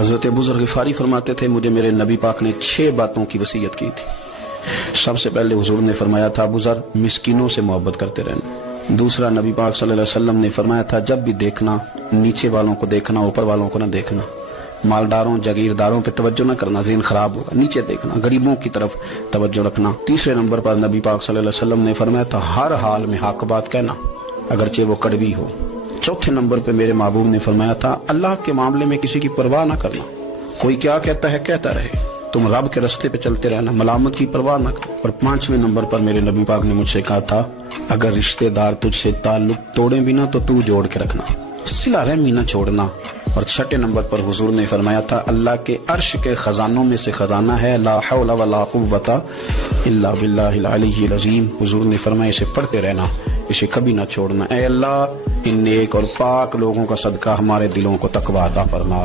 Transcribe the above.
حضرت ابو ذر غفاری فرماتے تھے مجھے میرے نبی پاک نے 6 باتوں کی وصیت کی تھی۔ سب سے پہلے حضور نے فرمایا تھا ابو ذر مسکینوں سے محبت کرتے رہنا۔ دوسرا نبی پاک صلی اللہ علیہ وسلم نے فرمایا تھا جب بھی دیکھنا نیچے والوں کو دیکھنا، اوپر والوں کو نہ دیکھنا، مالداروں جاگیرداروں پہ توجہ نہ کرنا، ذہن خراب ہوگا، نیچے دیکھنا، غریبوں کی طرف توجہ رکھنا۔ تیسرے نمبر پر نبی پاک صلی اللہ علیہ وسلم نے فرمایا تھا ہر حال میں حق بات کہنا اگرچہ وہ کڑوی ہو۔ چوتھے نمبر پہ میرے محبوب نے فرمایا تھا اللہ کے معاملے میں کسی کی پرواہ نہ کرنا، کوئی کیا کہتا ہے کہتا رہے، تم رب کے راستے پہ چلتے رہنا، ملامت کی پرواہ نہ کرو۔ اور پانچویں نمبر پر میرے نبی پاک نے مجھ سے کہا تھا اگر رشتہ دار تجھ سے تعلق توڑیں بھی نہ تو جوڑ کے رکھنا، صلہ رحمی نہ چھوڑنا۔ اور چھٹے نمبر پر حضور نے فرمایا تھا اللہ کے عرش کے خزانوں میں سے خزانہ ہے لا حول ولا قوت الا باللہ العلی العظیم۔ حضور نے فرمایا اسے پڑھتے رہنا، اسے کبھی نہ چھوڑنا۔ اے اللہ ان نیک اور پاک لوگوں کا صدقہ ہمارے دلوں کو تقویٰ عطا فرما۔